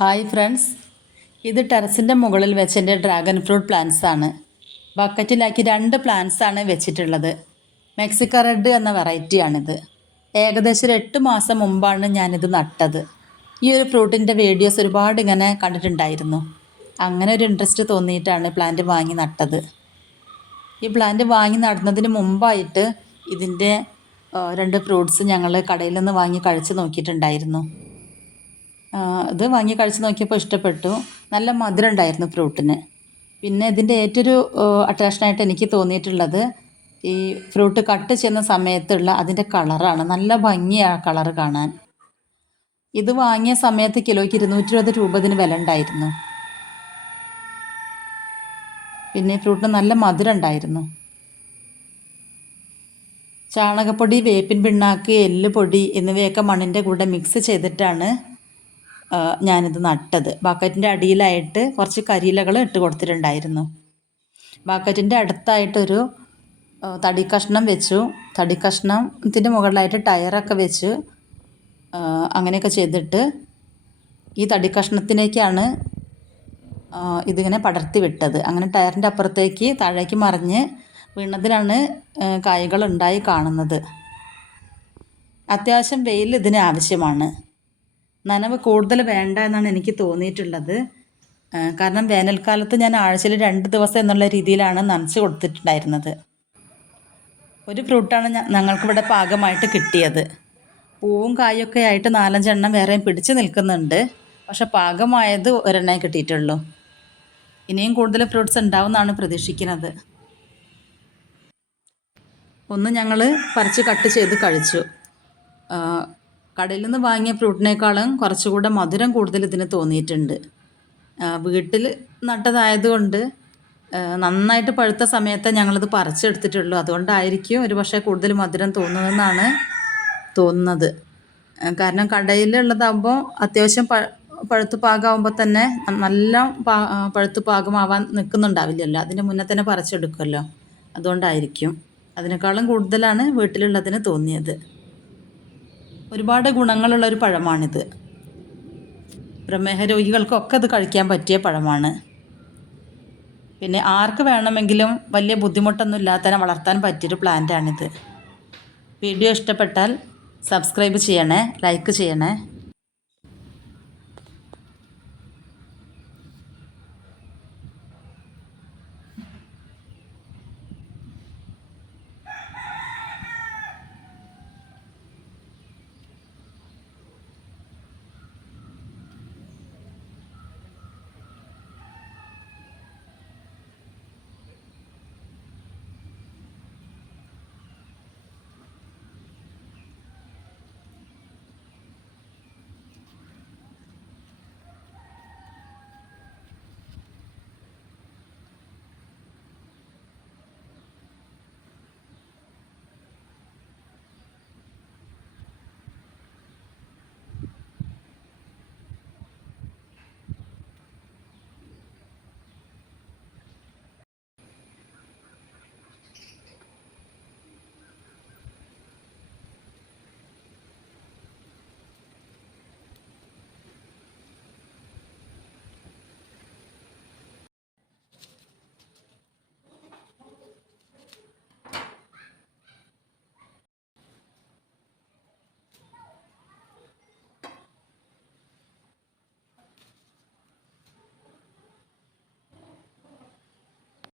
Hi friends, ഇത് ടെറസിൻ്റെ മുകളിൽ വെച്ച എൻ്റെ ഡ്രാഗൺ ഫ്രൂട്ട് പ്ലാന്റ്സ് ആണ്. ബക്കറ്റിലാക്കി 2 പ്ലാന്റ്സ് ആണ് വെച്ചിട്ടുള്ളത്. മെക്സിക്ക റെഡ് എന്ന വെറൈറ്റിയാണിത്. ഏകദേശം ഒരു 8 മാസം മുമ്പാണ് ഞാനിത് നട്ടത്. ഈ ഒരു ഫ്രൂട്ടിൻ്റെ വീഡിയോസ് ഒരുപാട് ഇങ്ങനെ കണ്ടിട്ടുണ്ടായിരുന്നു. അങ്ങനെ ഒരു ഇൻട്രസ്റ്റ് തോന്നിയിട്ടാണ് പ്ലാന്റ് വാങ്ങി നട്ടത്. ഈ പ്ലാന്റ് വാങ്ങി നടുന്നതിന് മുമ്പായിട്ട് ഇതിൻ്റെ 2 ഫ്രൂട്ട്സ് ഞങ്ങൾ കടയിൽ നിന്ന് വാങ്ങി കഴിച്ച് നോക്കിയിട്ടുണ്ടായിരുന്നു. ഇത് വാങ്ങി കഴിച്ച് നോക്കിയപ്പോൾ ഇഷ്ടപ്പെട്ടു. നല്ല മധുരം ഉണ്ടായിരുന്നു ഫ്രൂട്ടിന്. പിന്നെ ഇതിൻ്റെ ഏറ്റൊരു അട്രാക്ഷനായിട്ട് എനിക്ക് തോന്നിയിട്ടുള്ളത് ഈ ഫ്രൂട്ട് കട്ട് ചെയ്യുന്ന സമയത്തുള്ള അതിൻ്റെ കളറാണ്. നല്ല ഭംഗിയാണ് കളറ് കാണാൻ. ഇത് വാങ്ങിയ സമയത്ത് കിലോയ്ക്ക് 220 രൂപ ഇതിന് വില ഉണ്ടായിരുന്നു. പിന്നെ ഈ ഫ്രൂട്ടിന് നല്ല മധുരം ഉണ്ടായിരുന്നു. ചാണകപ്പൊടി, വേപ്പിൻ പിണ്ണാക്ക്, എല്ലുപൊടി എന്നിവയൊക്കെ മണ്ണിൻ്റെ കൂടെ മിക്സ് ചെയ്തിട്ടാണ് ഞാനിത് നട്ടത്. ബക്കറ്റിൻ്റെ അടിയിലായിട്ട് കുറച്ച് കരിയിലകൾ ഇട്ട് കൊടുത്തിട്ടുണ്ടായിരുന്നു. ബക്കറ്റിൻ്റെ അടുത്തായിട്ടൊരു തടി കഷ്ണം വെച്ചു. തടി കഷ്ണത്തിൻ്റെ മുകളിലായിട്ട് ടയറൊക്കെ വെച്ച് അങ്ങനെയൊക്കെ ചെയ്തിട്ട് ഈ തടി കഷ്ണത്തിലേക്കാണ് ഇതിങ്ങനെ പടർത്തി വിട്ടത്. അങ്ങനെ ടയറിൻ്റെ അപ്പുറത്തേക്ക് താഴേക്ക് മറിഞ്ഞ് വീണതിലാണ് കായ്കൾ ഉണ്ടായി കാണുന്നത്. അത്യാവശ്യം വെയിൽ ഇതിന് ആവശ്യമാണ്. നനവ് കൂടുതൽ വേണ്ട എന്നാണ് എനിക്ക് തോന്നിയിട്ടുള്ളത്. കാരണം വേനൽക്കാലത്ത് ഞാൻ ആഴ്ചയിൽ 2 ദിവസം എന്നുള്ള രീതിയിലാണ് നനച്ച് കൊടുത്തിട്ടുണ്ടായിരുന്നത്. ഒരു ഫ്രൂട്ടാണ് ഞങ്ങൾക്കിവിടെ പാകമായിട്ട് കിട്ടിയത്. പൂവും കായൊക്കെ ആയിട്ട് 4-5 എണ്ണം വേറെയും പിടിച്ച് നിൽക്കുന്നുണ്ട്. പക്ഷെ പാകമായത് ഒരെണ്ണേ കിട്ടിയിട്ടുള്ളൂ. ഇനിയും കൂടുതൽ ഫ്രൂട്ട്സ് ഉണ്ടാവുമെന്നാണ് പ്രതീക്ഷിക്കുന്നത്. ഒന്ന് ഞങ്ങൾ പറിച്ച് കട്ട് ചെയ്ത് കഴിച്ചു. കടയിൽ നിന്ന് വാങ്ങിയ ഫ്രൂട്ടിനേക്കാളും കുറച്ചുകൂടെ മധുരം കൂടുതൽ ഇതിന് തോന്നിയിട്ടുണ്ട്. വീട്ടിൽ നട്ടതായതുകൊണ്ട് നന്നായിട്ട് പഴുത്ത സമയത്ത് ഞങ്ങളിത് പറിച്ചെടുത്തിട്ടുള്ളൂ. അതുകൊണ്ടായിരിക്കും ഒരു പക്ഷേ കൂടുതൽ മധുരം തോന്നുന്നതെന്നാണ് തോന്നുന്നത്. കാരണം കടയിലുള്ളതാകുമ്പോൾ അത്യാവശ്യം പഴുത്ത് പാകമാകുമ്പോൾ തന്നെ നല്ല പഴുത്ത് പാകമാവാൻ നിൽക്കുന്നുണ്ടാവില്ലല്ലോ. അതിൻ്റെ മുന്നേ തന്നെ പറിച്ചെടുക്കുമല്ലോ. അതുകൊണ്ടായിരിക്കും. അതിനേക്കാളും കൂടുതലാണ് വീട്ടിലുള്ളതിന് തോന്നിയത്. ഒരുപാട് ഗുണങ്ങളുള്ളൊരു പഴമാണിത്. പ്രമേഹ രോഗികൾക്കൊക്കെ ഇത് കഴിക്കാൻ പറ്റിയ പഴമാണ്. പിന്നെ ആർക്ക് വേണമെങ്കിലും വലിയ ബുദ്ധിമുട്ടൊന്നും ഇല്ലാതെ വളർത്താൻ പറ്റിയൊരു പ്ലാന്റാണിത്. വീഡിയോ ഇഷ്ടപ്പെട്ടാൽ സബ്സ്ക്രൈബ് ചെയ്യണേ, ലൈക്ക് ചെയ്യണേ.